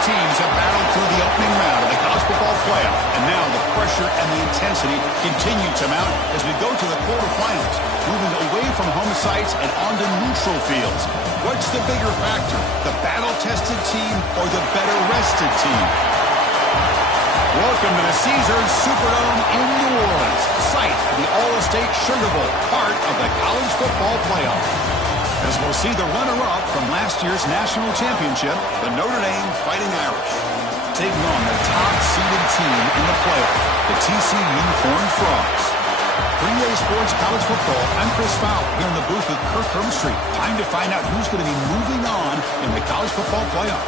teams have battled through the opening round of the college football playoff, and now the pressure and the intensity continue to mount as we go to the quarterfinals, moving away from home sites and onto neutral fields. What's the bigger factor, the battle-tested team or the better-rested team? Welcome to the Caesars Superdome in New Orleans, site of the All-State Sugar Bowl, part of the college football playoff. As we'll see the runner-up from last year's national championship, the Notre Dame Fighting Irish, taking on the top-seeded team in the playoff, the TCU Horned Frogs. 3A Sports College Football, I'm Chris Fowler here in the booth with Kirk Herbstreit. Time to find out who's going to be moving on in the college football playoff.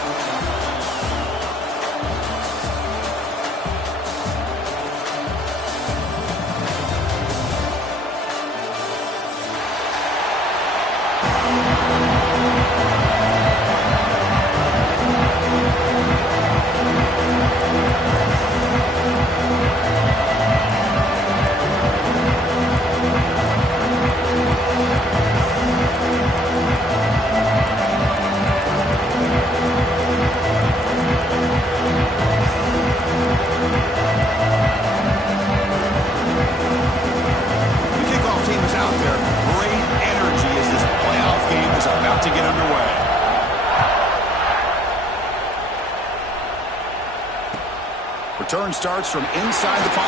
Return starts from inside the 5.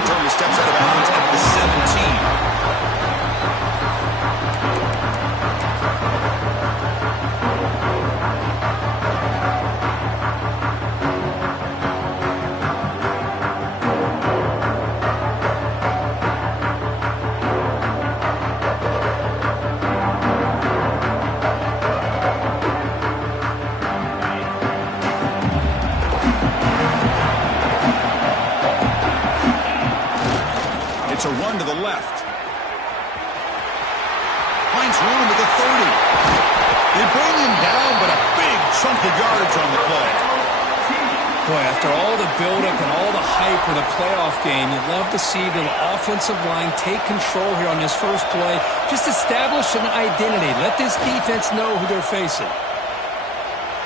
Return steps out of bounds at the 17. It's a run to the left. Finds room at the 30. They bring him down, but a big chunk of yardage on the play. Boy, after all the buildup and all the hype with a playoff game, you'd love to see the offensive line take control here on this first play. Just establish an identity. Let this defense know who they're facing.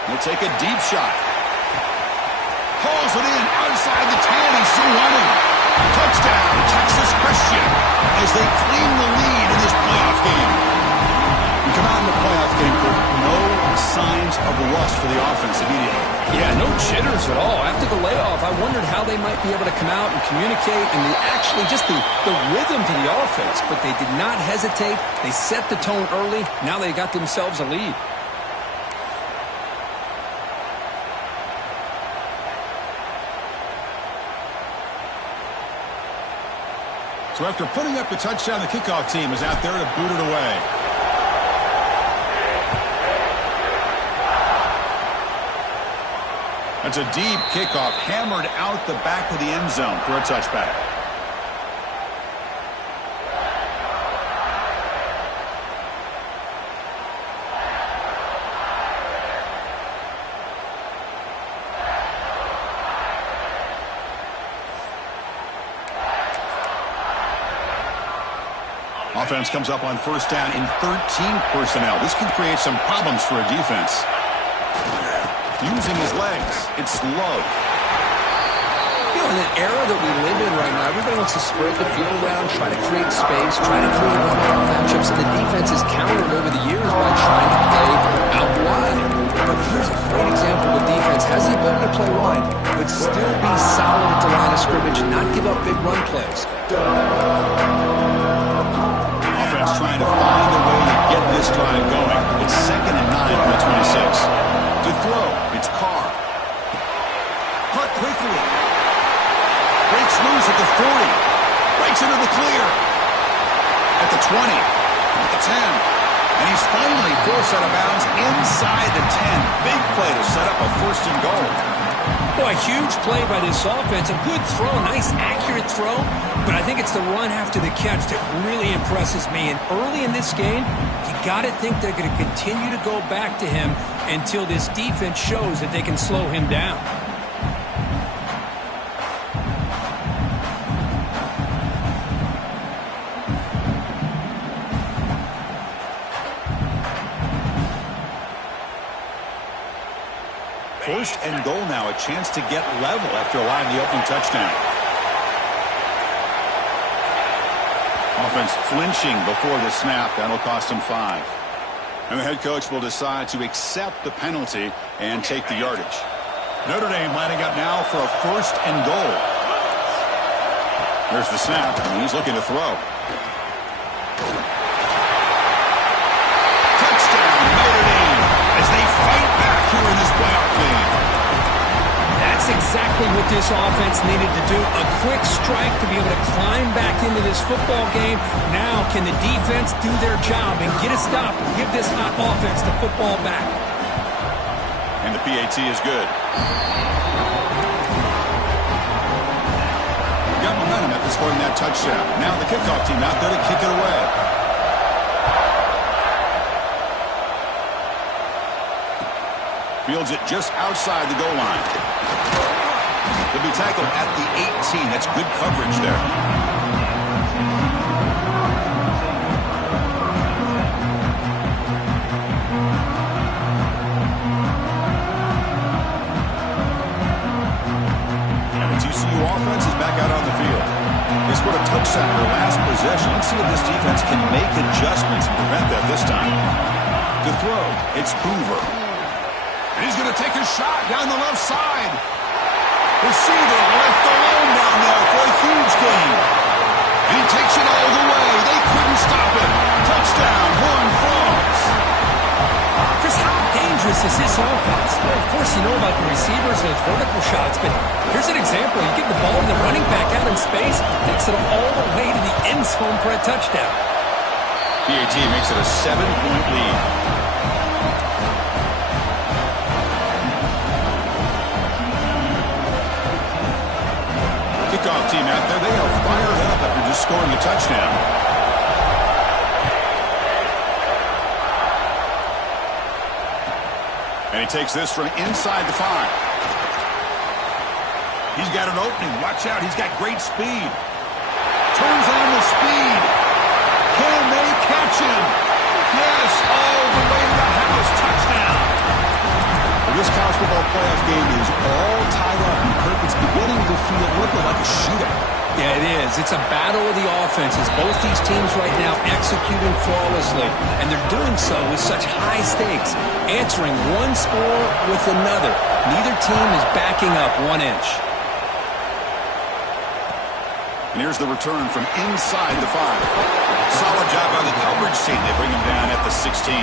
They'll take a deep shot. Hauls it in outside the 10. He's still running. Touchdown, Texas Christian, as they claim the lead in this playoff game. And come out in the playoff game, no signs of rust for the offense immediately. Yeah, no jitters at all. After the layoff, I wondered how they might be able to come out and communicate and actually just the rhythm to the offense. But they did not hesitate. They set the tone early. Now they got themselves a lead. So after putting up the touchdown, the kickoff team is out there to boot it away. That's a deep kickoff, hammered out the back of the end zone for a touchback. Offense comes up on first down in 13 personnel. This can create some problems for a defense. Using his legs, it's Love. You know, in an era that we live in right now, everybody wants to spread the field around, try to create space, try to create one-on-one matchups, and the defense has countered over the years by trying to play out wide. But here's a great example of defense. Has the ability to play wide, but still be solid at the line of scrimmage and not give up big run plays. Trying to find a way to get this drive going. It's 2nd and 9 from the 26. To throw, it's Carr. Cut quickly. Breaks loose at the 40. Breaks into the clear. At the 20. At the 10. And he's finally forced out of bounds inside the 10. Big play to set up a 1st and goal. Boy, huge play by this offense. A good throw, nice accurate throw. But I think it's the run after the catch that really impresses me. And early in this game, you got to think they're going to continue to go back to him until this defense shows that they can slow him down. first and goal now. A chance to get level after allowing the opening touchdown. Offense flinching before the snap. That'll cost them 5. And the head coach will decide to accept the penalty and take the yardage. Notre Dame lining up now for a first and goal. There's the snap, and he's looking to throw. Touchdown, Notre Dame, as they fight back here in this playoff game. That's exactly what this offense needed to do. A quick strike to be able to climb back into this football game. Now, can the defense do their job and get a stop and give this hot offense the football back? And the PAT is good. Got momentum after scoring that touchdown. Now the kickoff team out there to kick it away. Fields it just outside the goal line. He'll be tackled at the 18. That's good coverage there. And the TCU offense is back out on the field. They scored a touchdown in their last possession. Let's see if this defense can make adjustments and prevent that this time. To throw, it's Hoover. And he's going to take a shot down the left side. Receiver left alone down there for a huge gain. And he takes it all the way. They couldn't stop it. Touchdown, Horned Frogs. Chris, how dangerous is this offense? Well, of course, you know about the receivers, those vertical shots, but here's an example. You give the ball to the running back out in space, takes it all the way to the end zone for a touchdown. PAT makes it a 7-point lead. Kickoff team out there, they are fired up after just scoring a touchdown. And he takes this from inside the 5. He's got an opening. Watch out, he's got great speed. Turns on the speed. Can they catch him? Yes, all the way to the house. Touchdown. This college football playoff game is all tied up, and Kirk, it's beginning to feel like a shootout. Yeah, it is. It's a battle of the offenses. Both these teams right now executing flawlessly, and they're doing so with such high stakes, answering one score with another. Neither team is backing up 1 inch. And here's the return from inside the 5. Solid job by the coverage team. They bring him down at the 16.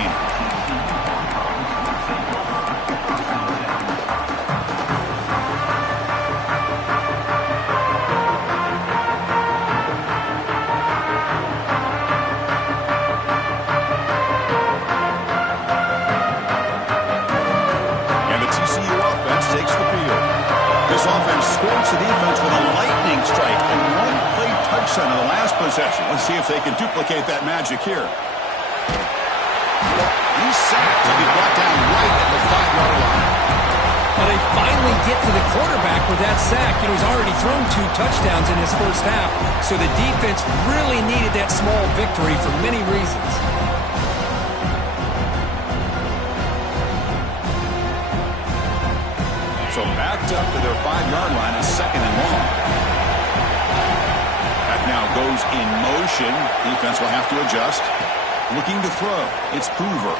Scorch the defense with a lightning strike and one-play touchdown in the last possession. Let's see if they can duplicate that magic here. He's sacked to be brought down right at the 5-yard line. Well, they finally get to the quarterback with that sack. You know, he's already thrown 2 touchdowns in his first half, so the defense really needed that small victory for many reasons. So backed up to their 5-yard line is 2nd and long. That now goes in motion. Defense will have to adjust. Looking to throw. It's Hoover.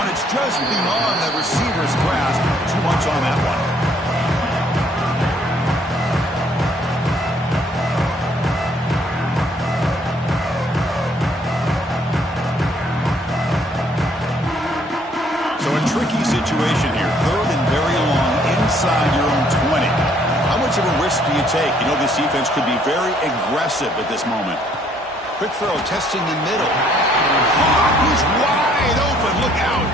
And it's just beyond the receiver's grasp. Too much on that one. So a tricky situation here. 3rd and very long inside your own 20. How much of a risk do you take? You know this defense could be very aggressive at this moment. Quick throw, testing the middle. Oh, he's wide open. Look out.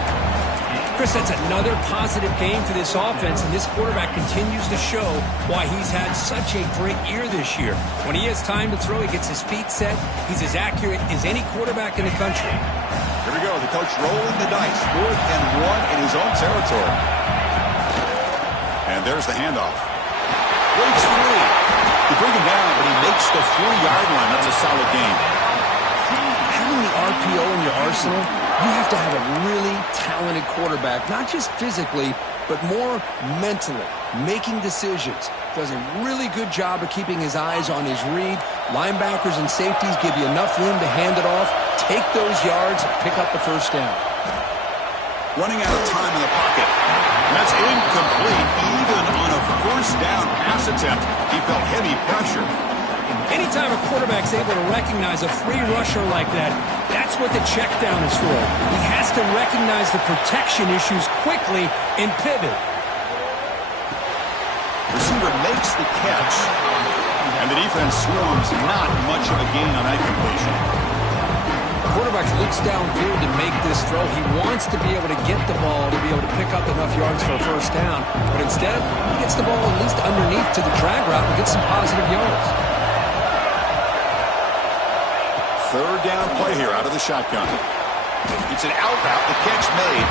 Chris, that's another positive game for this offense, and this quarterback continues to show why he's had such a great year this year. When he has time to throw, he gets his feet set. He's as accurate as any quarterback in the country. Here we go. The coach rolling the dice. 4th and 1 in his own territory. And there's the handoff. Breaks free. You bring him down, but he makes the 4-yard line. That's a solid game. Having the RPO in your arsenal, you have to have a really talented quarterback, not just physically, but more mentally, making decisions. Does a really good job of keeping his eyes on his read. Linebackers and safeties give you enough room to hand it off, take those yards, and pick up the first down. Running out of time in the pocket. That's incomplete. Even on a first down pass attempt, he felt heavy pressure. Anytime a quarterback's able to recognize a free rusher like that, that's what the check down is for. He has to recognize the protection issues quickly and pivot. Receiver makes the catch, and the defense swarms not much of a gain on that completion. The quarterback looks downfield to make this throw. He wants to be able to get the ball to be able to pick up enough yards for a first down, but instead, he gets the ball at least underneath to the drag route and gets some positive yards. Third down play here out of the shotgun. It's an out route, the catch made.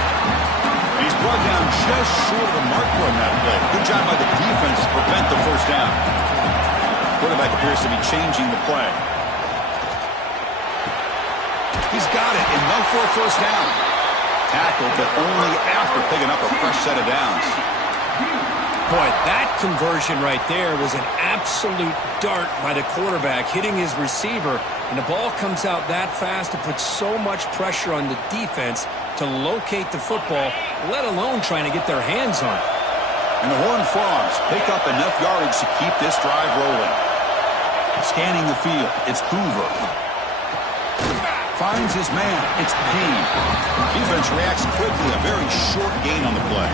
And he's brought down just short of the marker on that play. Good job by the defense to prevent the first down. Quarterback appears to be changing the play. He's got it, enough for a first down. Tackled, but only after picking up a fresh set of downs. Boy, that conversion right there was an absolute dart by the quarterback, hitting his receiver, and the ball comes out that fast. It puts so much pressure on the defense to locate the football, let alone trying to get their hands on it. And the Horned Frogs pick up enough yardage to keep this drive rolling. Scanning the field, it's Hoover. Finds his man, it's Payne. Defense reacts quickly, a very short gain on the play.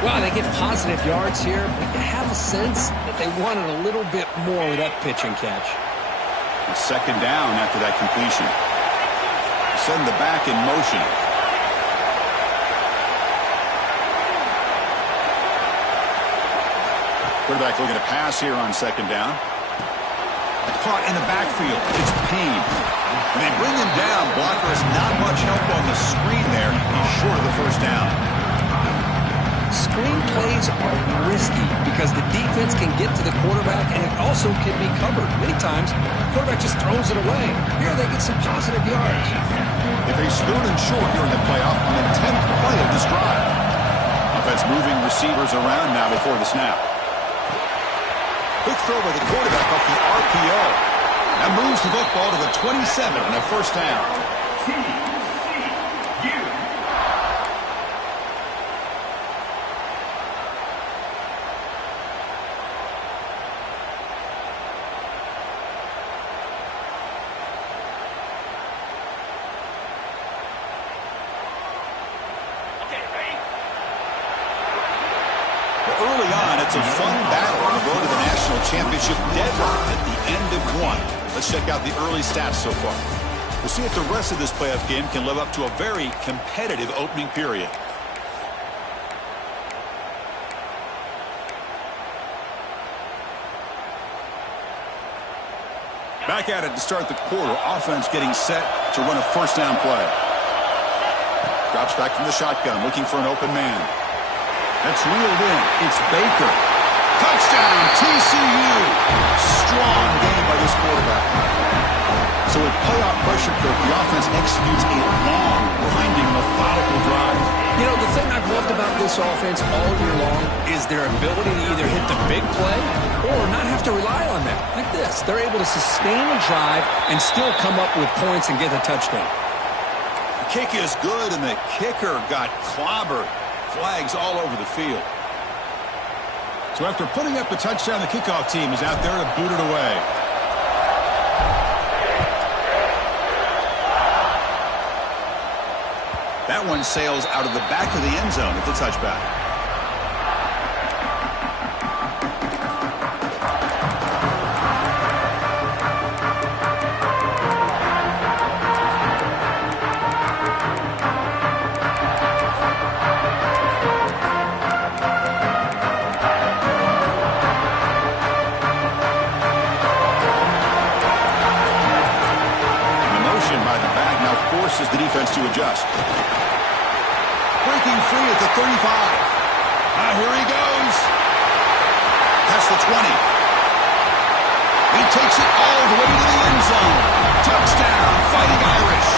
Well, they get positive yards here, but you have a sense that they wanted a little bit more with that pitch and catch. Second down after that completion. Send the back in motion. Quarterback looking to pass here on second down. Caught in the backfield. It's Payne. When they bring him down, blocker has not much help on the screen there. He's short of the first down. Screen plays are risky because the defense can get to the quarterback and it also can be covered. Many times, the quarterback just throws it away. Here they get some positive yards. If they third and short here in the playoff on the 10th play of this drive. Offense moving receivers around now before the snap. Quick throw by the quarterback off the RPO. That moves the football to the 27 and a first down. Early on, it's a fun battle on the road to the national championship deadline at the end of one. Let's check out the early stats so far. We'll see if the rest of this playoff game can live up to a very competitive opening period. Back at it to start the quarter. Offense getting set to run a first down play. Drops back from the shotgun, looking for an open man. That's reeled in. It's Baker. Touchdown, TCU. Strong game by this quarterback. So with playoff pressure cook, the offense executes a long, grinding, methodical drive. You know, the thing I've loved about this offense all year long is their ability to either hit the big play or not have to rely on that. Like this. They're able to sustain a drive and still come up with points and get a touchdown. The kick is good, and the kicker got clobbered. Flags all over the field. So after putting up the touchdown, the kickoff team is out there to boot it away. That one sails out of the back of the end zone at the touchback. Forces the defense to adjust. Breaking free at the 35. Here he goes. Past the 20. He takes it all the way to the end zone. Touchdown, Fighting Irish.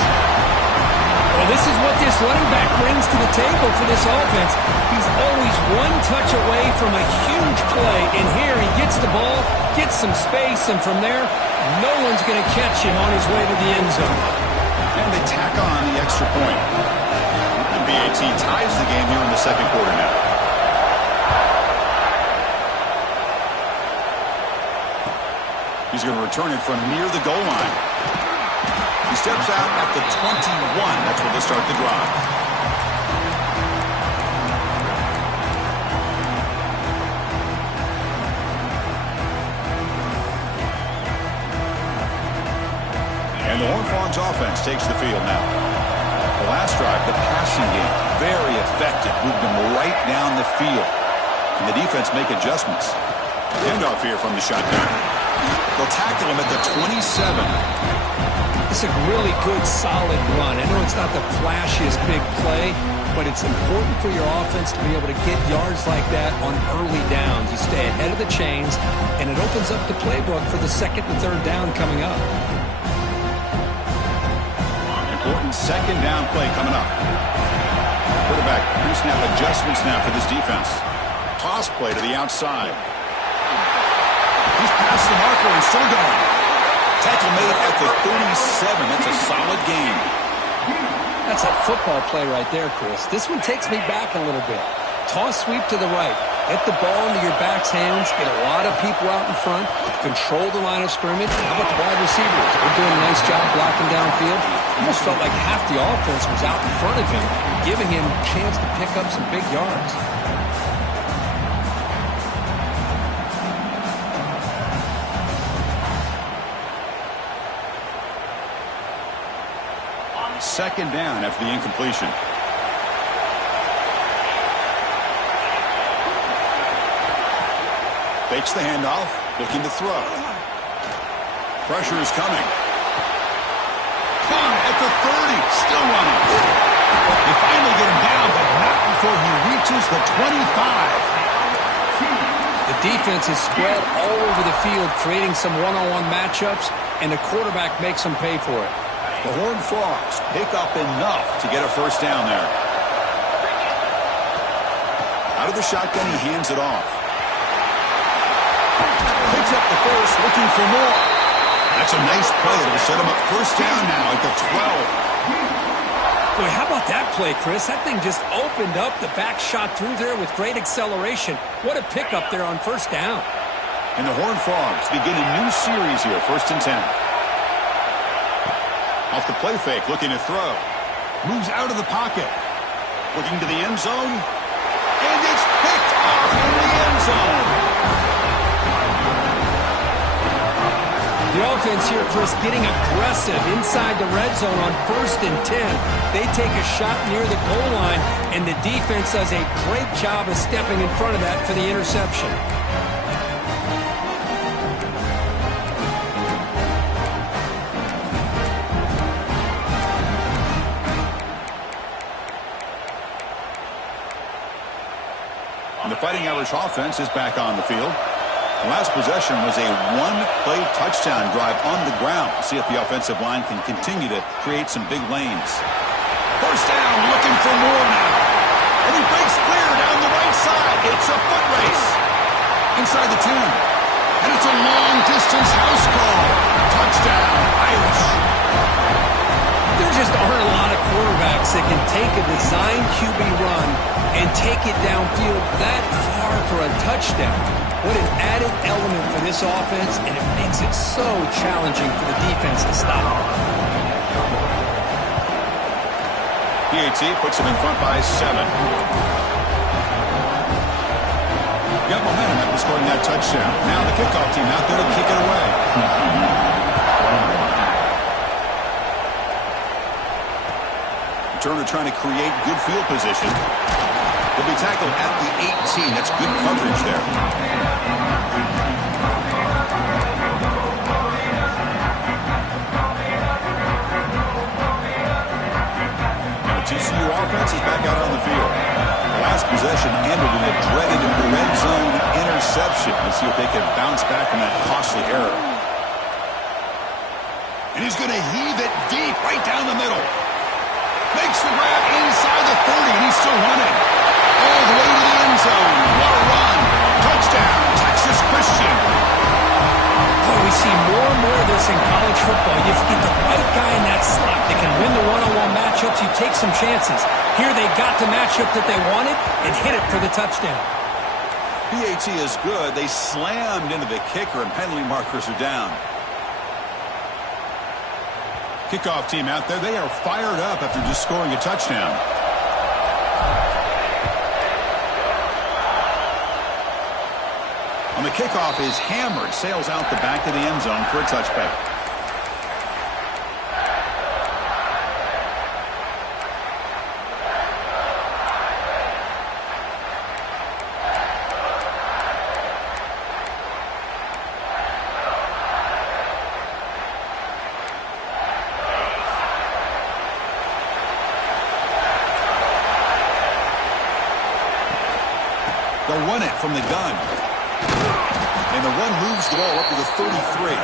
Well, this is what this running back brings to the table for this offense. He's always one touch away from a huge play, and here he gets the ball, gets some space, and from there, no one's going to catch him on his way to the end zone. And they tack on the extra point. And BAT ties the game here in the second quarter now. He's going to return it from near the goal line. He steps out at the 21. That's where they start the drive. And the Horned Frogs offense takes the field now. The last drive, the passing game, very effective. Moved them right down the field. And the defense make adjustments. Handoff here from the shotgun. They'll tackle him at the 27. It's a really good, solid run. I know it's not the flashiest big play, but it's important for your offense to be able to get yards like that on early downs. You stay ahead of the chains, and it opens up the playbook for the second and third down coming up. Important second down play coming up. Quarterback pre-snap adjustments now for this defense. Toss play to the outside. He's past the marker and still going. Tackle made at the 37. That's a solid gain. That's a football play right there, Chris. This one takes me back a little bit. Toss sweep to the right. Get the ball into your back's hands. Get a lot of people out in front. Control the line of scrimmage. How about the wide receivers? They're doing a nice job blocking downfield. Almost felt like half the offense was out in front of him, giving him a chance to pick up some big yards. Second down after the incompletion. Fakes the handoff, looking to throw. Pressure is coming. Caught at the 30, still running. They finally get him down, but not before he reaches the 25. The defense is spread all over the field, creating some one-on-one matchups, and the quarterback makes them pay for it. The Horned Frogs pick up enough to get a first down there. Out of the shotgun, he hands it off. Picks up the first, looking for more. That's a nice play. It'll set him up first down now at the 12. Boy, how about that play, Chris? That thing just opened up. The back shot through there with great acceleration. What a pickup there on first down. And the Horned Frogs begin a new series here, 1st and 10. Off the play fake, looking to throw. Moves out of the pocket. Looking to the end zone. And it's picked off in the end zone. The offense here, Chris, getting aggressive inside the red zone on 1st and 10. They take a shot near the goal line, and the defense does a great job of stepping in front of that for the interception. The Fighting Irish offense is back on the field. The last possession was a one-play touchdown drive on the ground. See if the offensive line can continue to create some big lanes. First down, looking for more now. And he breaks clear down the right side. It's a foot race. Inside the 10. And it's a long-distance house call. Touchdown, Irish. There just aren't a lot of quarterbacks that can take a design QB run and take it downfield that far for a touchdown. What an added element for this offense, and it makes it so challenging for the defense to stop. PAT puts him in front by 7. Got momentum after scoring that touchdown. Now the kickoff team out there to kick it away. Turner trying to create good field position. He'll be tackled at the 18. That's good coverage there. And the TCU offense is back out on the field. The last possession ended in a dreaded red zone interception. Let's see if they can bounce back from that costly error. And he's going to heave it deep right down the middle. Makes the grab inside the 30, and he's still running. All the way to the end zone. What a run. Touchdown, Texas Christian. Boy, we see more and more of this in college football. You get the right guy in that slot that can win the one-on-one matchups. You take some chances. Here they got the matchup that they wanted and hit it for the touchdown. PAT is good. They slammed into the kicker, and penalty markers are down. Kickoff team out there. They are fired up after just scoring a touchdown. On the kickoff is hammered. Sails out the back of the end zone for a touchback. They'll run it from the gun. And the run moves the ball up to the 33.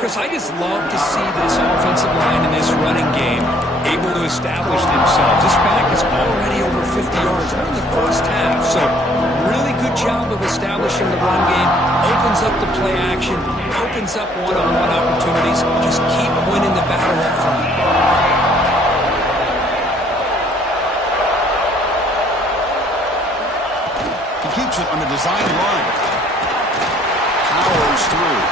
Chris, I just love to see this offensive line in this running game able to establish themselves. This back is already over 50 yards in the first half. So really good job of establishing the run game. Opens up the play action. Opens up one-on-one opportunities. Just keep winning the battle up front. Keeps it on the design run. Powers through.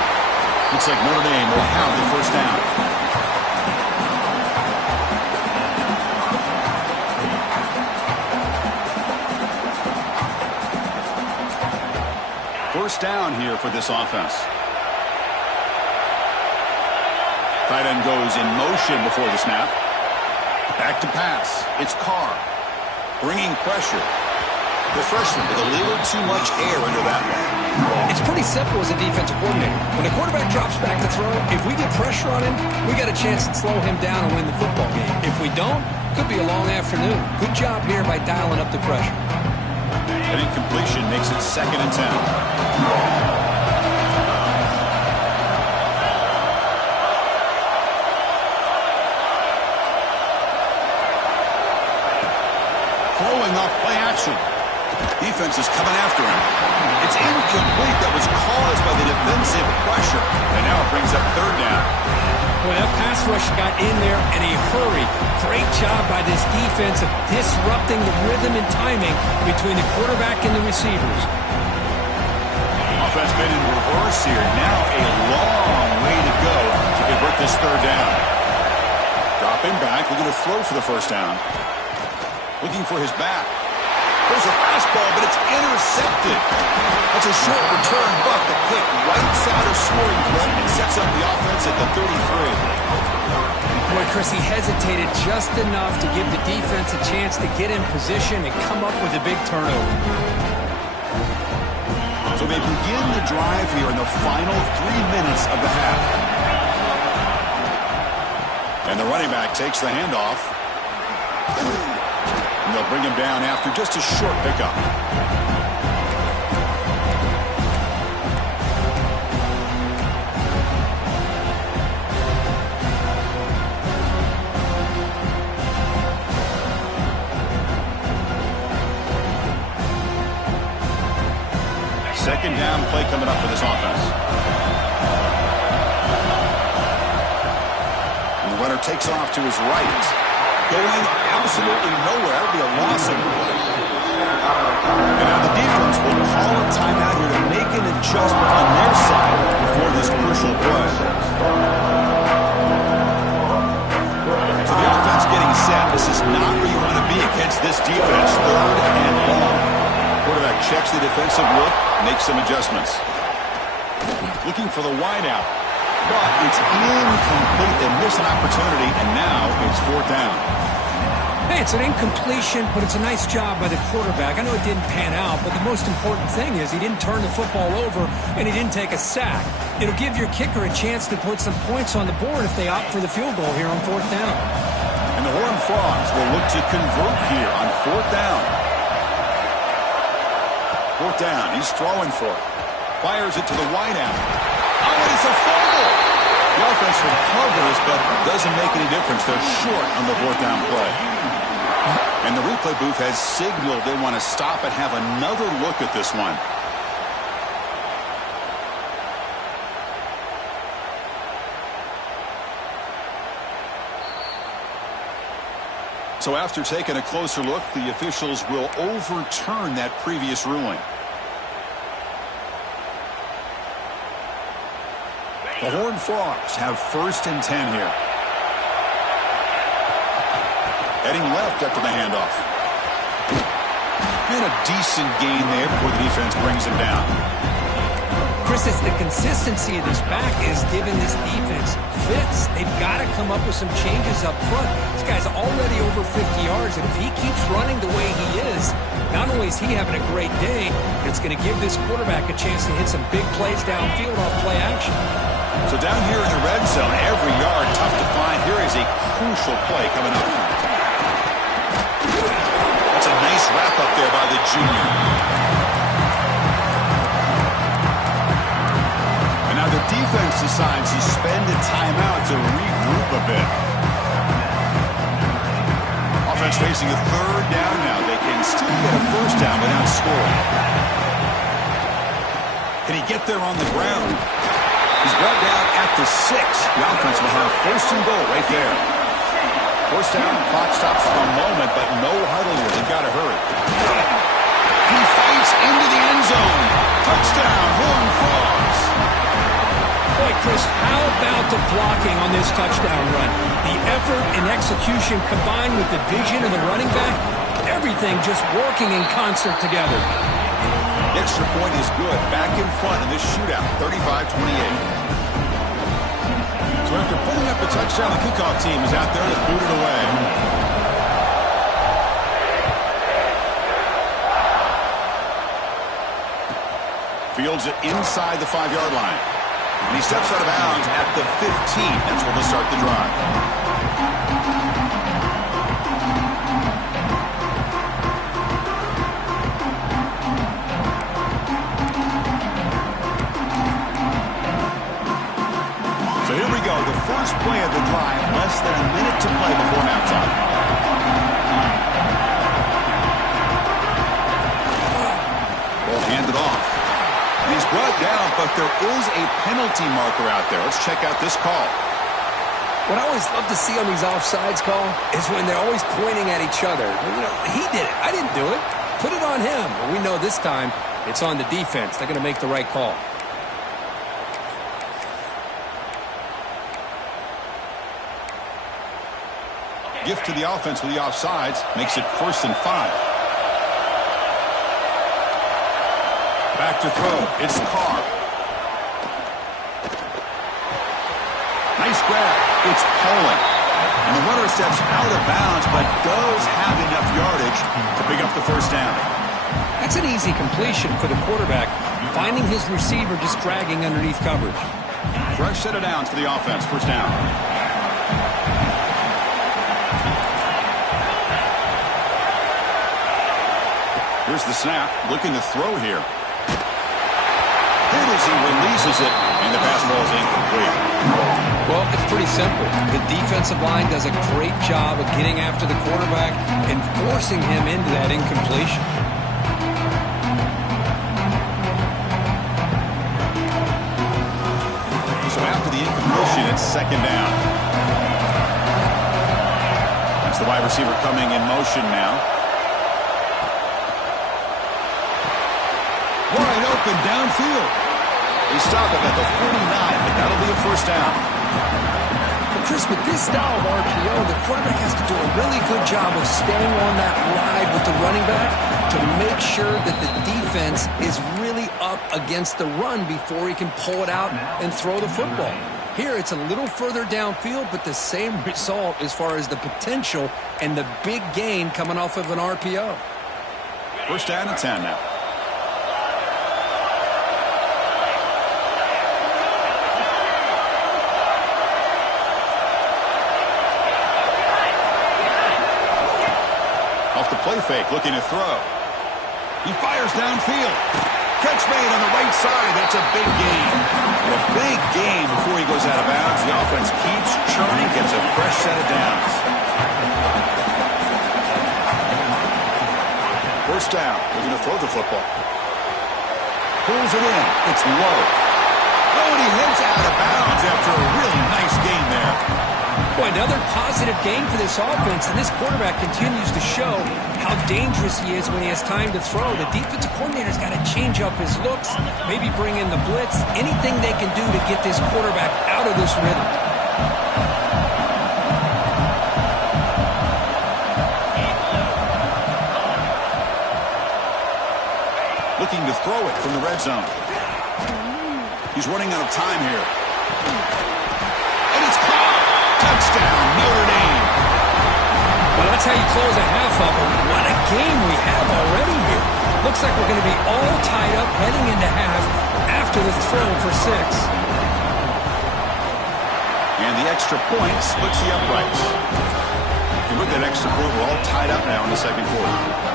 Looks like Notre Dame will have the first down. First down here for this offense. Tight end goes in motion before the snap. Back to pass. It's Carr. Bringing pressure. The freshman with a little too much air under that one. It's pretty simple as a defensive coordinator. When the quarterback drops back to throw, if we get pressure on him, we got a chance to slow him down and win the football game. If we don't, could be a long afternoon. Good job here by dialing up the pressure. An incompletion makes it 2nd and 10. Throwing off play action. Defense is coming after him. It's incomplete. That was caused by the defensive pressure. And now it brings up 3rd down. Well, that pass rush got in there in a hurry. Great job by this defense of disrupting the rhythm and timing between the quarterback and the receivers. Offense made in reverse here. Now a long way to go to convert this 3rd down. Dropping back, looking to throw for the first down. Looking for his back. There's a fastball, but it's intercepted. That's a short return, but the pick right side of scoring threat and sets up the offense at the 33. Boy, Chris, he hesitated just enough to give the defense a chance to get in position and come up with a big turnover. So they begin the drive here in the final 3 minutes of the half. And the running back takes the handoff. And they'll bring him down after just a short pickup. Second down play coming up for this offense. And the runner takes off to his right. Going absolutely nowhere. That would be a loss of play. And now the defense will call a timeout here to make an adjustment on their side before this crucial play. So the offense getting set. This is not where you want to be against this defense. 3rd and long. Quarterback checks the defensive look, makes some adjustments. Looking for the wideout. But it's incomplete. They miss an opportunity, and now it's 4th down. Hey, it's an incompletion, but it's a nice job by the quarterback. I know it didn't pan out, but the most important thing is he didn't turn the football over, and he didn't take a sack. It'll give your kicker a chance to put some points on the board if they opt for the field goal here on 4th down. And the Horned Frogs will look to convert here on 4th down. 4th down. He's throwing for it. Fires it to the wideout. Oh, it's a fumble. The offense recovers, but doesn't make any difference. They're short on the fourth down play. And the replay booth has signaled they want to stop and have another look at this one. So after taking a closer look, the officials will overturn that previous ruling. The Horned Frogs have 1st and 10 here. Heading left after the handoff. And a decent gain there before the defense brings him down. Chris, it's the consistency of this back is giving this defense fits. They've got to come up with some changes up front. This guy's already over 50 yards, and if he keeps running the way he is, not only is he having a great day, it's going to give this quarterback a chance to hit some big plays downfield off play action. So down here in the red zone, every yard tough to find. Here is a crucial play coming up. That's a nice wrap up there by the junior. And now the defense decides to spend a timeout to regroup a bit. Offense facing a 3rd down now. They can still get a 1st down without scoring. Can he get there on the ground? He's brought down at the 6. The offense will have 1st and goal right there. 1st down, clock stops for a moment, but no huddle here. They've got to hurry. He fights into the end zone. Touchdown, Horned Frogs. Boy, Chris, how about the blocking on this touchdown run? The effort and execution combined with the vision of the running back, everything just working in concert together. The extra point is good. Back in front in this shootout, 35-28. So after putting up a touchdown, the kickoff team is out there to boot it away. Fields it inside the 5-yard line. And he steps out of bounds at the 15. That's where they'll start the drive. The first play of the drive, less than a minute to play before halftime. Ball handed off. And he's brought down, but there is a penalty marker out there. Let's check out this call. What I always love to see on these offsides call is when they're always pointing at each other. You know, he did it. I didn't do it. Put it on him. But we know this time it's on the defense. They're going to make the right call. Gift to the offense with the offsides makes it 1st and 5. Back to throw. It's Carr. Nice grab. It's Poland. And the runner steps out of bounds, but does have enough yardage to pick up the 1st down. That's an easy completion for the quarterback, finding his receiver just dragging underneath coverage. Fresh set of downs for the offense. 1st down. Here's the snap, looking to throw here. Hit as he releases it, and the pass ball is incomplete. Well, it's pretty simple. The defensive line does a great job of getting after the quarterback and forcing him into that incompletion. So after the incompletion, it's 2nd down. That's the wide receiver coming in motion now. Wide open downfield. They stop him at the 49, but that'll be a 1st down. But Chris, with this style of RPO, the quarterback has to do a really good job of staying on that ride with the running back to make sure that the defense is really up against the run before he can pull it out and throw the football. Here, it's a little further downfield, but the same result as far as the potential and the big gain coming off of an RPO. 1st down and 10 now. Off the play fake, looking to throw. He fires downfield. Catch made on the right side. That's a big gain. And a big gain before he goes out of bounds. The offense keeps churning, gets a fresh set of downs. First down. They're going to throw the football. Pulls it in. It's low. Oh, and he heads out of bounds after a really nice gain there. Boy, another positive game for this offense, and this quarterback continues to show how dangerous he is when he has time to throw. The defensive coordinator's got to change up his looks, maybe bring in the blitz, anything they can do to get this quarterback out of this rhythm. Looking to throw it from the red zone. He's running out of time here. And it's caught. Touchdown, Notre Dame. Well, that's how you close a half of it. What a game we have already here. Looks like we're going to be all tied up heading into half after the throw for 6. And the extra point splits the uprights. You look at that extra point, we're all tied up now in the second quarter.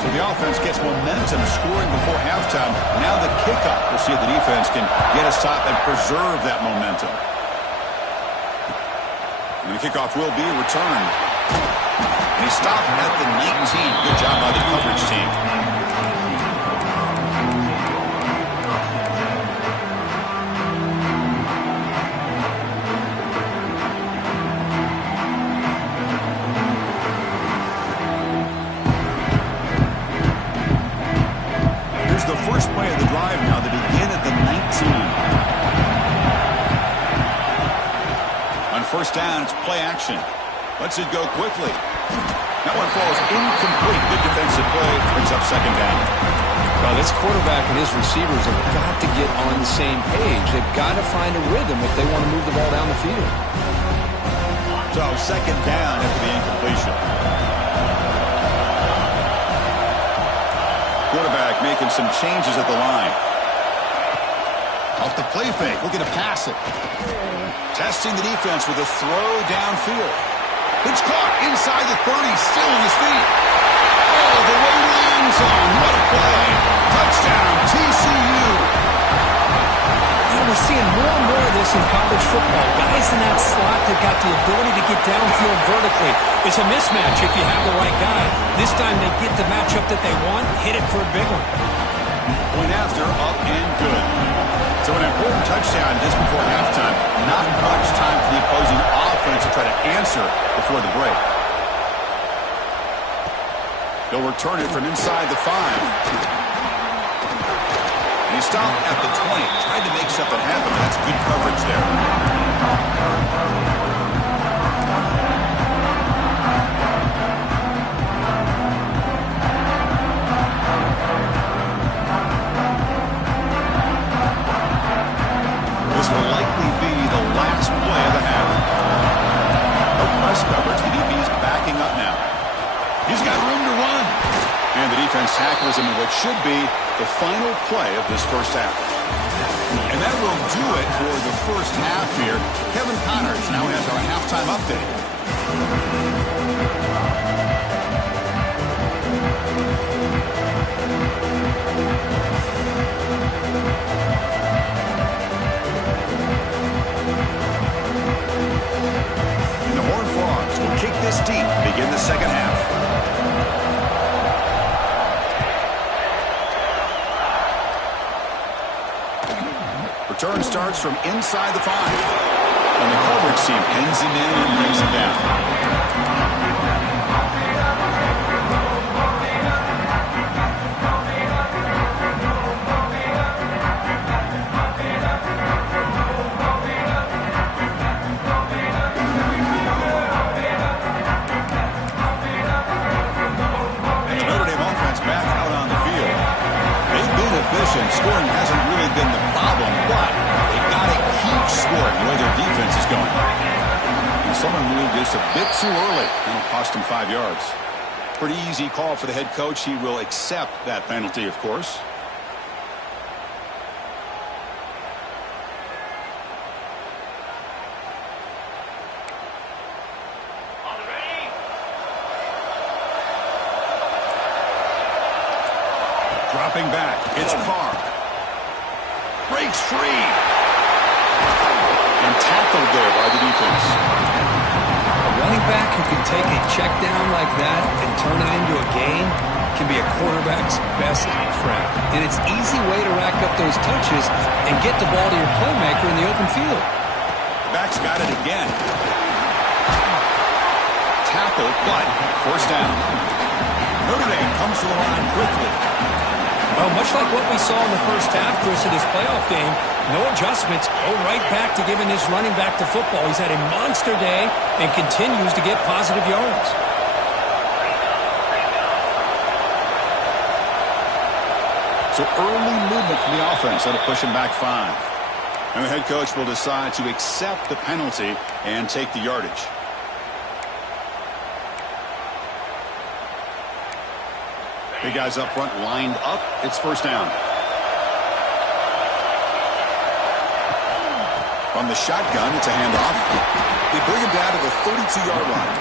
So the offense gets momentum scoring before halftime. Now the kickoff. We'll see if the defense can get a stop and preserve that momentum. And the kickoff will be returned. And he stopped at the 19. Good job by the coverage team. The first play of the drive now. They begin at the 19. On first down, it's play action. Lets it go quickly. That one falls incomplete. Good defensive play. Brings up second down. Well, this quarterback and his receivers have got to get on the same page. They've got to find a rhythm if they want to move the ball down the field. So second down after the incompletion. Quarterback making some changes at the line. Off the play fake, looking to pass it. Testing the defense with a throw downfield. It's caught inside the 30, still on his feet. Oh, the way to the end zone. What a play. Touchdown, TCU. We're seeing more and more of this in college football. Guys in that slot that got the ability to get downfield vertically. It's a mismatch if you have the right guy. This time they get the matchup that they want, hit it for a big one. Point after, up and good. So an important touchdown just before halftime. Not much time for the opposing offense to try to answer before the break. They'll return it from inside the 5. And he stopped at the 20. Tried to make something happen, but that's good coverage there. This will likely be the last play of the half. No press coverage. The DB is backing up now. He's got room to run. And the defense tackles him in what should be the final play of this first half. And that will do it for the first half here. Kevin Connors now has our halftime update. And the Horned Frogs will kick this deep to begin the second half. Return starts from inside the 5. And the coverage team pins him in and brings him down. And the Notre Dame offense back out on the field. They've been efficient. Scoring hasn't really been the problem, but they've got to keep scoring the way their defense is going. And someone moved just a bit too early, and it'll cost him 5 yards. Pretty easy call for the head coach. He will accept that penalty, of course. Dropping back, it's Carr. breaks free. And tackled there by the defense. A running back who can take a check down like that and turn it into a gain can be a quarterback's best friend. And it's an easy way to rack up those touches and get the ball to your playmaker in the open field. Back's got it again. Tackle, but first down. Notre Dame comes to the line quickly. Well, much like what we saw in the first half, Chris, of this playoff game, no adjustments, go right back to giving this running back to football. He's had a monster day and continues to get positive yards. So early movement from the offense that'll push him back 5. And the head coach will decide to accept the penalty and take the yardage. Big guys up front lined up. It's first down. From the shotgun, it's a handoff. They bring him down to the 32-yard line.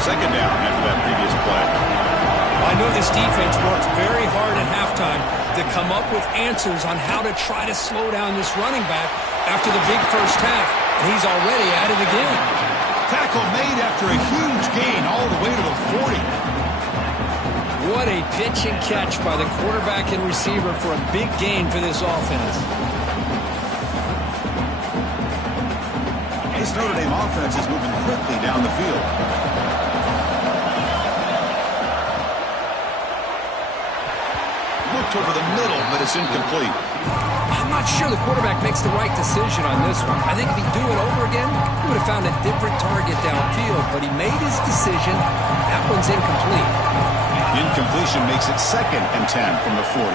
Second down after that previous play. I know this defense worked very hard at halftime to come up with answers on how to try to slow down this running back after the big first half, and he's already at it again. Tackle made after a huge gain all the way to the 40. What a pitch and catch by the quarterback and receiver for a big gain for this offense. This Notre Dame offense is moving quickly down the field. Looked over the middle, but it's incomplete. I'm not sure the quarterback makes the right decision on this one. I think if he'd do it over again, he would have found a different target downfield, but he made his decision. That one's incomplete. Incompletion makes it 2nd and 10 from the 40.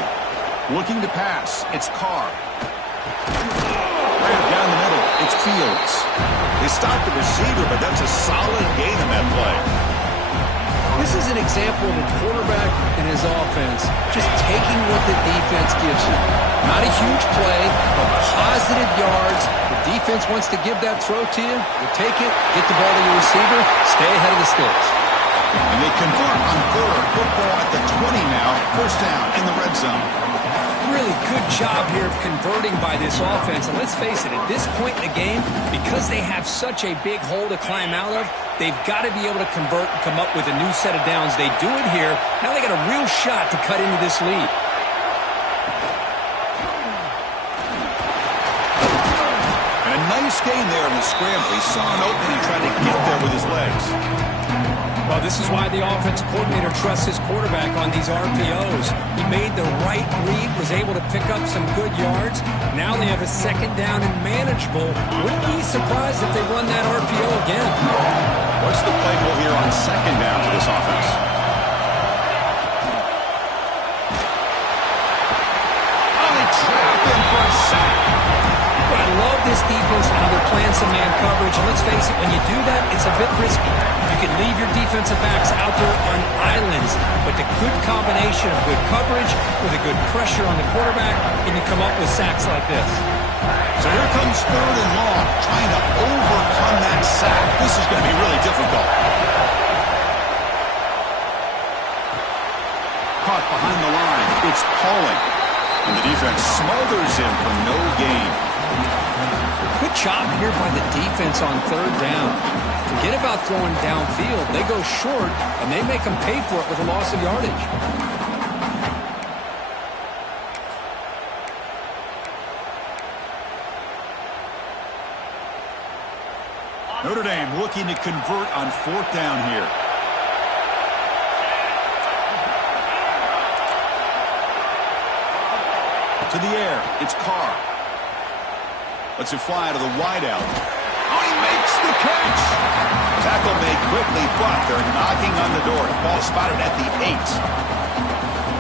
Looking to pass, it's Carr. Right down the middle, it's Fields. They stopped the receiver, but that's a solid gain in that play. This is an example of a quarterback and his offense just taking what the defense gives you. Not a huge play, but positive yards. The defense wants to give that throw to you. You take it, get the ball to your receiver, stay ahead of the sticks. And they convert on 3rd. Football at the 20 now. First down in the red zone. Really good job here of converting by this offense. And let's face it, at this point in the game, because they have such a big hole to climb out of, they've got to be able to convert and come up with a new set of downs. They do it here. Now they got a real shot to cut into this lead. And a nice gain there in the scramble. He saw an opening and tried to get there with his legs. Well, this is why the offensive coordinator trusts his quarterback on these RPOs. He made the right read, was able to pick up some good yards. Now they have a 2nd down and manageable. Wouldn't be surprised if they run that RPO again. What's the play goal here on 2nd down for this offense? Oh, they trap him for a sack. But I love this defense and how they're playing some man coverage. And let's face it, when you do that, it's a bit risky. You can leave your defensive backs out there on islands, but the good combination of good coverage with a good pressure on the quarterback, and you come up with sacks like this. So here comes 3rd and long, trying to overcome that sack. This is going to be really difficult. Caught behind the line. It's Pauling. And the defense smothers him for no gain. Good job here by the defense on 3rd down. Forget about throwing downfield. They go short, and they make them pay for it with a loss of yardage. Notre Dame looking to convert on 4th down here. To the air, it's Carr. Lets it fly to the wideout. Oh, he makes the catch! Tackle made quickly, but they're knocking on the door. Ball spotted at the 8.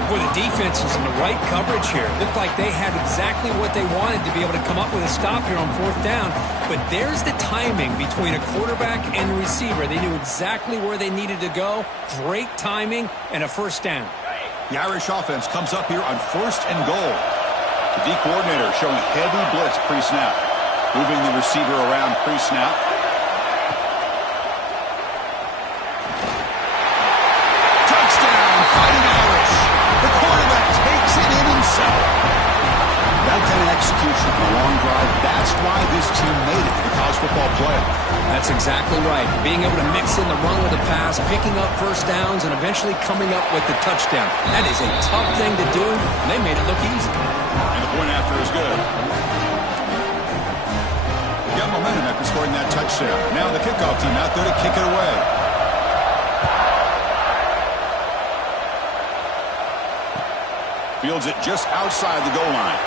Boy, the defense is in the right coverage here. Looked like they had exactly what they wanted to be able to come up with a stop here on 4th down. But there's the timing between a quarterback and a receiver. They knew exactly where they needed to go. Great timing and a first down. The Irish offense comes up here on 1st and goal. The D coordinator showing heavy blitz pre-snap. Moving the receiver around pre-snap. Touchdown, Fighting Irish. The quarterback takes it in himself. About 10 football playoff. That's exactly right. Being able to mix in the run with the pass, picking up first downs, and eventually coming up with the touchdown. That is a tough thing to do, and they made it look easy. And the point after is good. Got momentum after scoring that touchdown. Now the kickoff team out there to kick it away. Fields it just outside the goal line.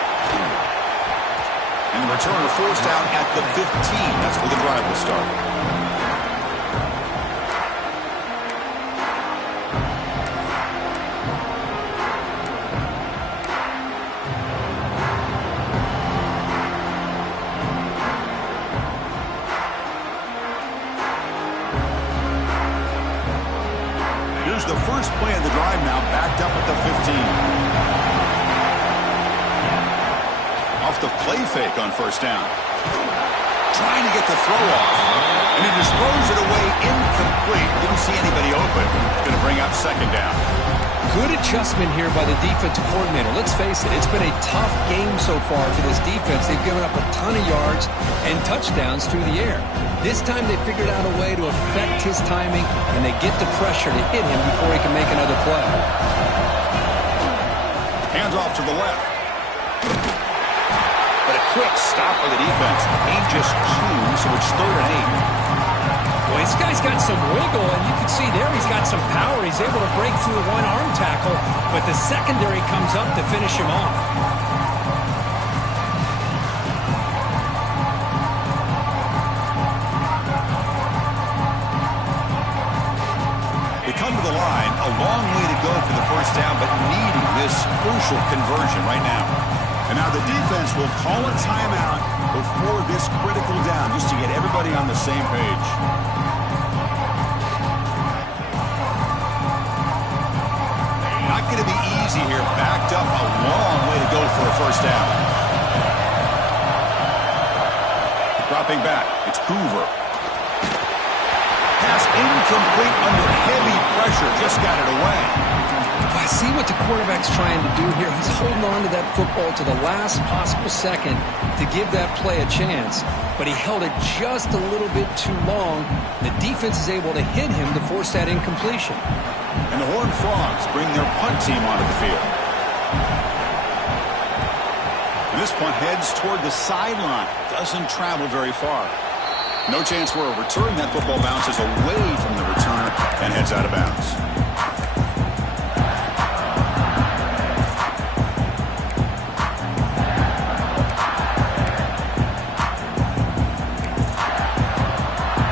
And the returner forced out at the 15. That's where the drive will start. Here's the first play of the drive now, backed up at the 15. Off the play fake on first down. Trying to get the throw off. And he just throws it away incomplete. Didn't see anybody open. Going to bring up second down. Good adjustment here by the defensive coordinator. Let's face it, it's been a tough game so far for this defense. They've given up a ton of yards and touchdowns through the air. This time they figured out a way to affect his timing, and they get the pressure to hit him before he can make another play. Hands off to the left. But a quick stop by the defense. Gain just 2, so it's 3rd and 8. Well, this guy's got some wiggle, and you can see there he's got some power. He's able to break through one arm tackle, but the secondary comes up to finish him off. They come to the line, a long way to go for the first down, but needing this crucial conversion right now. And now the defense will call a timeout before this critical down, just to get everybody on the same page. Not going to be easy here. Backed up a long way to go for a first down. Dropping back, it's Hoover. Pass incomplete under heavy pressure. Just got it away. I see what the quarterback's trying to do here. He's holding on to that football to the last possible second to give that play a chance. But he held it just a little bit too long. The defense is able to hit him to force that incompletion. And the Horned Frogs bring their punt team onto the field. And this punt heads toward the sideline. Doesn't travel very far. No chance for a return. That football bounces away from the returner and heads out of bounds.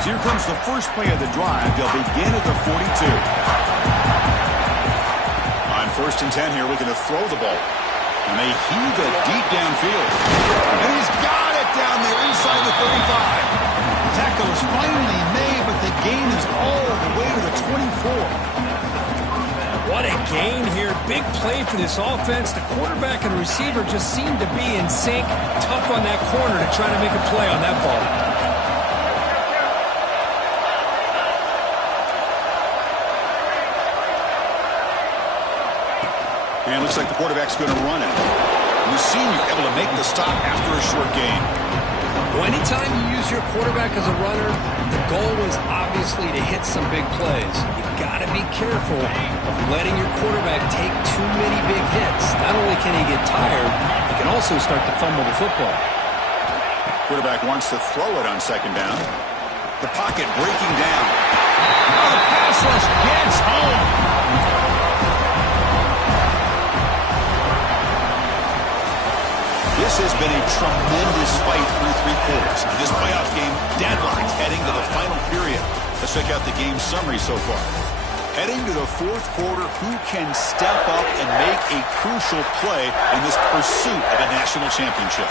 So here comes the first play of the drive. They'll begin at the 42. On 1st and 10 here, looking to throw the ball. And they heave it deep downfield. And he's got it down there inside the 35. Tackle is finally made, but the gain is all the way to the 24. What a gain here. Big play for this offense. The quarterback and receiver just seem to be in sync. Tough on that corner to try to make a play on that ball. And it looks like the quarterback's going to run it. And the senior able to make the stop after a short gain. Well, anytime you use your quarterback as a runner, the goal is obviously to hit some big plays. You've got to be careful of letting your quarterback take too many big hits. Not only can he get tired, he can also start to fumble the football. Quarterback wants to throw it on 2nd down. The pocket breaking down. Oh, the pass rush gets home. This has been a tremendous fight through 3 quarters. This playoff game deadlocked heading to the final period. Let's check out the game summary so far. Heading to the 4th quarter, who can step up and make a crucial play in this pursuit of a national championship?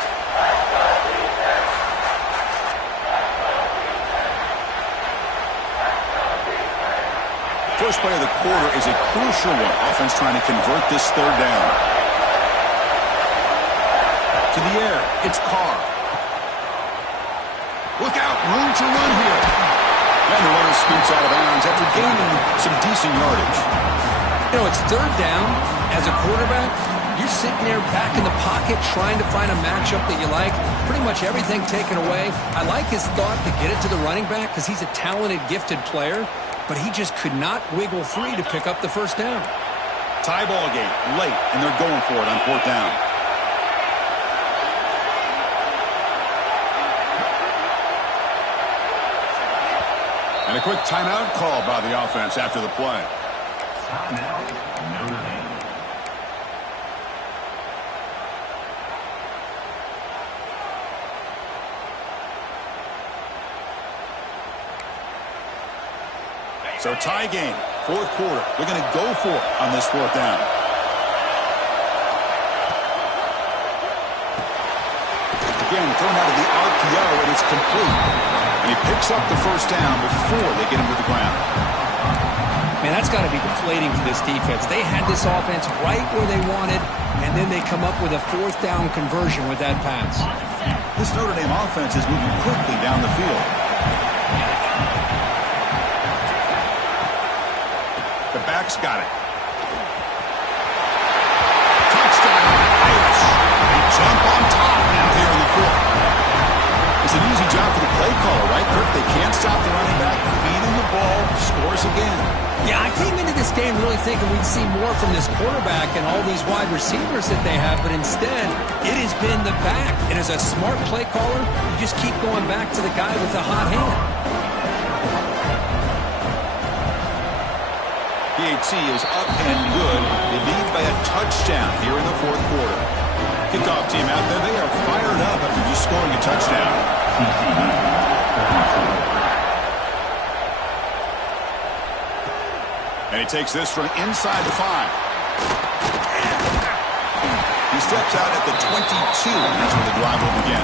First play of the quarter is a crucial one. Offense trying to convert this 3rd down. To the air, it's Carr. Look out, room to run here. And the runner scoots out of bounds after gaining some decent yardage. You know, it's 3rd down. As a quarterback, You're sitting there back in the pocket trying to find a matchup that you like. Pretty much everything taken away. I like his thought to get it to the running back because he's a talented, gifted player, but he just could not wiggle free to pick up the first down. Tie ball game late, and they're going for it on 4th down. And a quick timeout called by the offense after the play. Timeout, Notre Dame. So tie game, 4th quarter. They're going to go for it on this 4th down. Again, thrown out of the RPO, and it's complete. And he picks up the first down before they get him to the ground. Man, that's got to be deflating for this defense. They had this offense right where they wanted, and then they come up with a 4th down conversion with that pass. This Notre Dame offense is moving quickly down the field. The back's got it. Touchdown, Irish. They jump on top now here in the 4th. It's an easy job for the play caller, right, Kirk? They can't stop the running back, feed him the ball, scores again. Yeah, I came into this game really thinking we'd see more from this quarterback and all these wide receivers that they have, but instead, it has been the back. And as a smart play caller, you just keep going back to the guy with the hot hand. PAT is up and good. They lead by a touchdown here in the 4th quarter. Kickoff team out there, they are fired up after just scoring a touchdown. And he takes this from inside the 5. He steps out at the 22, and that's where the drive will begin.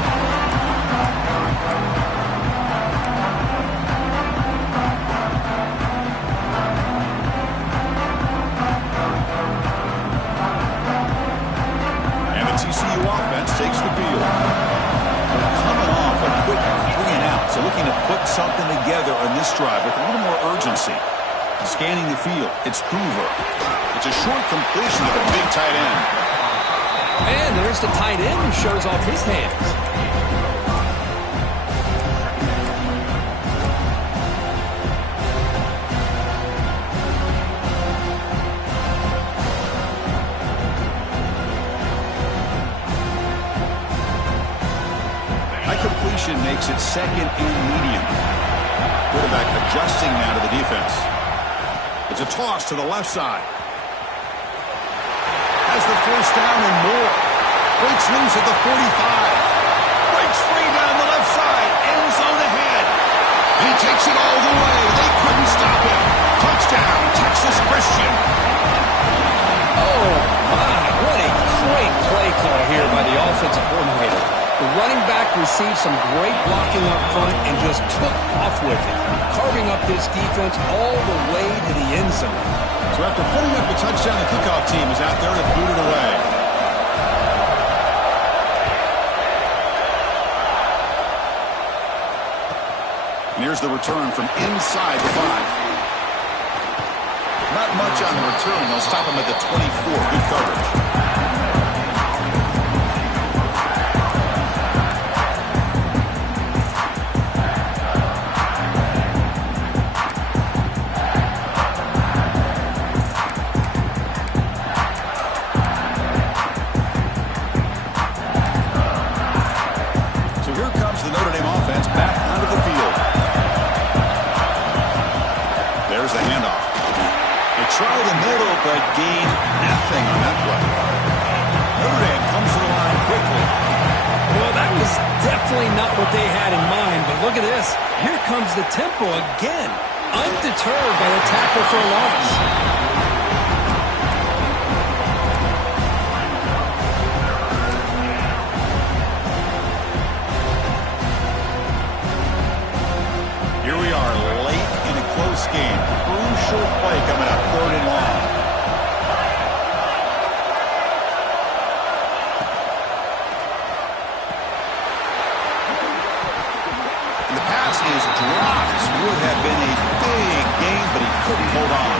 And the TCU offense takes the field. They're coming off a quick 3 and out, so looking to put something together on this drive with a little more urgency. Scanning the field, it's Hoover. It's a short completion to the big tight end. And there's the tight end who shows off his hands. High completion makes it 2nd and medium. Quarterback adjusting now to the defense. It's a toss to the left side. Has the first down and more. Breaks loose at the 45. Breaks free down the left side. End zone ahead. And he takes it all the way. They couldn't stop him. Touchdown, Texas Christian. Oh, my. What a great play call here by the offensive coordinator. The running back received some great blocking up front and just took off with it, carving up this defense all the way to the end zone. So after putting up a touchdown, the kickoff team is out there to boot it away. And here's the return from inside the 5. Not much on the return. They'll stop him at the 24. Good coverage. Try the middle, but gain nothing on that play. Notre Dame comes to the line quickly. Well, that was definitely not what they had in mind, but look at this. Here comes the tempo again, undeterred by the tackle for a loss. Game. Crucial play coming up, 3rd and long. And the pass is dropped. Would have been a big game, but he couldn't hold on.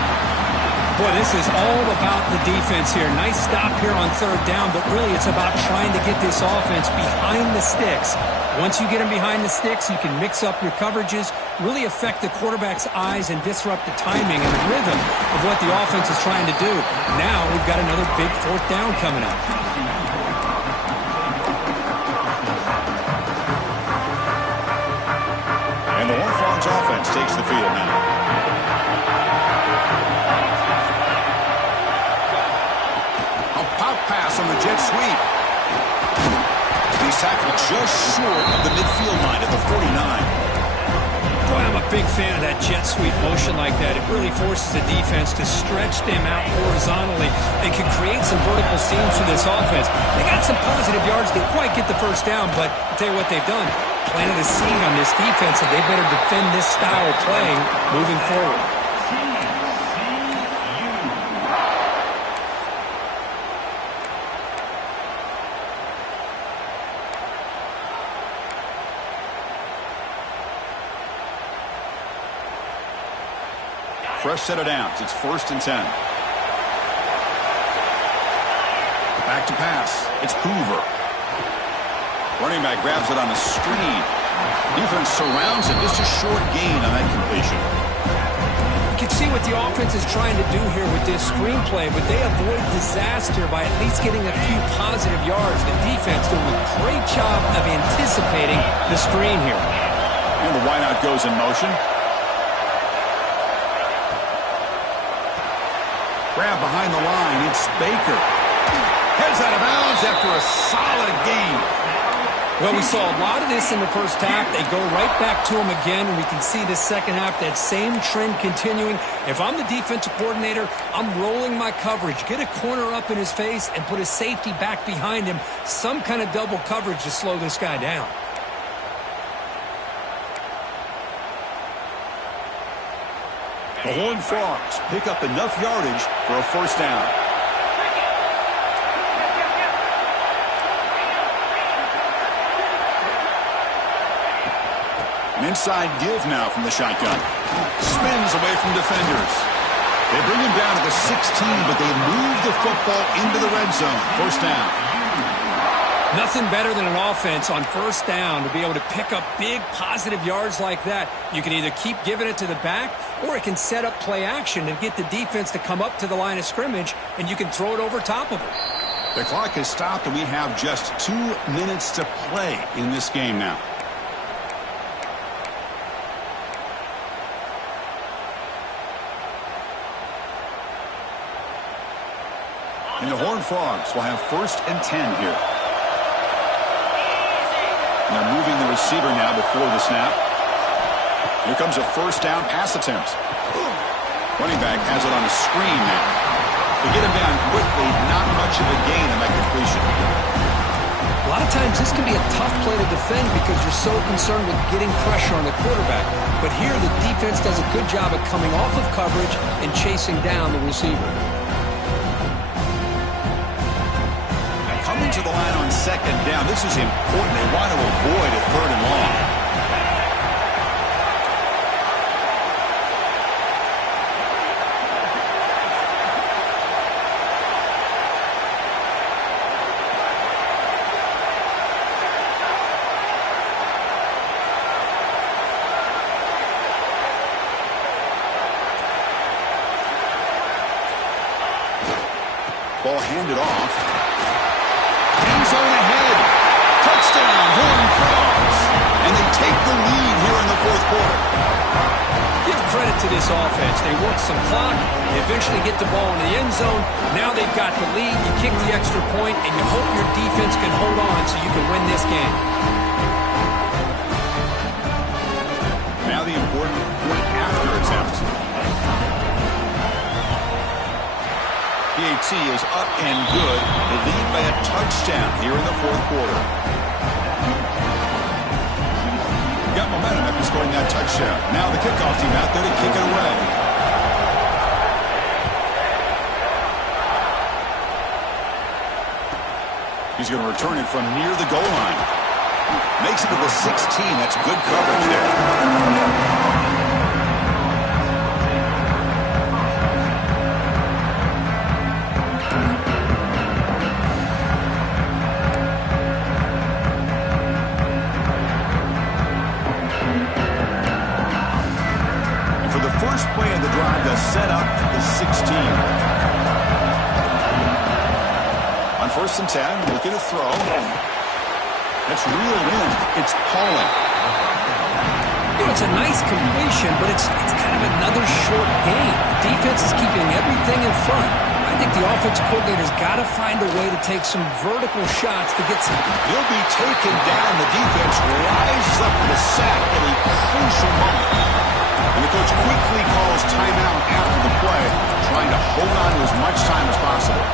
Boy, this is all about the defense here. Nice stop here on third down, but really it's about trying to get this offense behind the sticks. Once you get them behind the sticks, you can mix up your coverages, really affect the quarterback's eyes and disrupt the timing and the rhythm of what the offense is trying to do. Now we've got another big fourth down coming up. And the Horned Frogs offense takes the field now. Pass on the jet sweep. He's tackled just short of the midfield line at the 49. Boy, I'm a big fan of that jet sweep motion like that. It really forces the defense to stretch them out horizontally and can create some vertical seams for this offense. They got some positive yards. Didn't quite get the first down, but I'll tell you what they've done. Planted a seed on this defense, and they better defend this style of playing moving forward. Fresh set of downs. It's 1st and 10. Back to pass. It's Hoover. Running back grabs it on a screen. Defense surrounds it. Just a short gain on that completion. You can see what the offense is trying to do here with this screenplay, but they avoid disaster by at least getting a few positive yards. The defense doing a great job of anticipating the screen here. And the wideout goes in motion. Grab behind the line. It's Baker. Heads out of bounds after a solid gain. Well, we saw a lot of this in the first half. They go right back to him again, and we can see the second half, that same trend continuing. If I'm the defensive coordinator, I'm rolling my coverage. Get a corner up in his face and put a safety back behind him. Some kind of double coverage to slow this guy down. The Horned Frogs pick up enough yardage for a first down. An inside give now from the shotgun. Spins away from defenders. They bring him down to the 16, but they move the football into the red zone. First down. Nothing better than an offense on first down to be able to pick up big positive yards like that. You can either keep giving it to the back, or it can set up play action and get the defense to come up to the line of scrimmage, and you can throw it over top of it. The clock has stopped, and we have just 2 minutes to play in this game now. And the Horned Frogs will have 1st and 10 here. And they're moving the receiver now before the snap. Here comes a first down pass attempt. Running back has it on a screen now. They get him down quickly, not much of a gain in that completion. A lot of times this can be a tough play to defend because you're so concerned with getting pressure on the quarterback. But here the defense does a good job at coming off of coverage and chasing down the receiver. Coming to the line on second down. This is important. They want to avoid a 3rd and long. Ball handed off. End zone ahead. Touchdown, Horned Frogs. And they take the lead here in the 4th quarter. Give credit to this offense. They work some clock. They eventually get the ball in the end zone. Now they've got the lead. You kick the extra point, and you hope your defense can hold on so you can win this game. Now the important point after attempt. PAT is up and good. They lead by a touchdown here in the 4th quarter. Got momentum after scoring that touchdown. Now the kickoff team out there to kick it away. He's going to return it from near the goal line. Makes it to the 16. That's good coverage there. and 10, looking to throw. That's reeled in. It's Pauling. You know, it's a nice completion, but it's kind of another short game. The defense is keeping everything in front. I think the offensive coordinator's got to find a way to take some vertical shots to get some. He'll be taken down. The defense rises up with a sack at a crucial moment. And the coach quickly calls timeout after the play, trying to hold on to as much time as possible.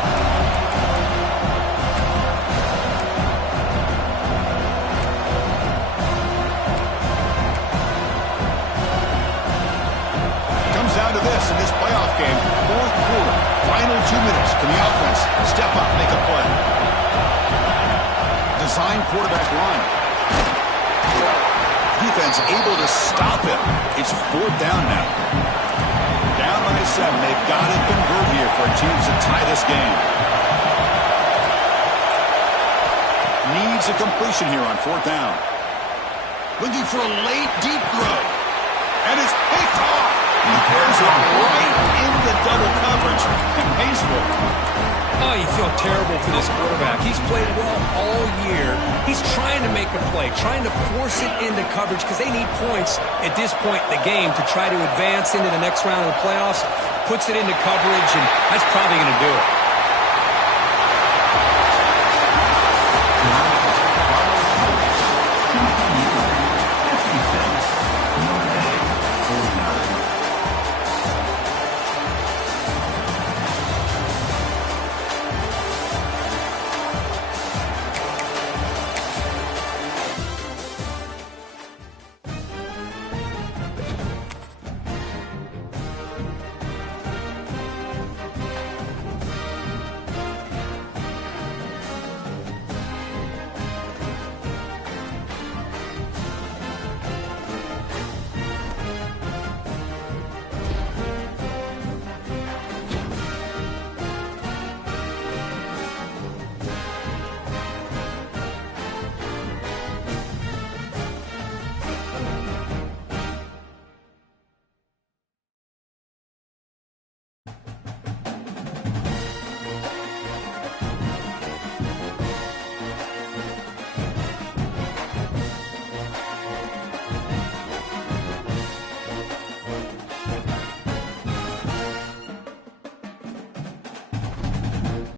Down to this in this playoff game, fourth quarter, final 2 minutes. Can the offense step up, make a play? Design quarterback run. Defense able to stop it. It's fourth down now. Down by 7. They've got to convert here for a chance to tie this game. Needs a completion here on fourth down. Looking for a late deep throw. And it's picked off. He throws it right into double coverage and pays for it. Oh, you feel terrible for this quarterback. He's played well all year. He's trying to make a play, trying to force it into coverage because they need points at this point in the game to try to advance into the next round of the playoffs. Puts it into coverage, and that's probably going to do it.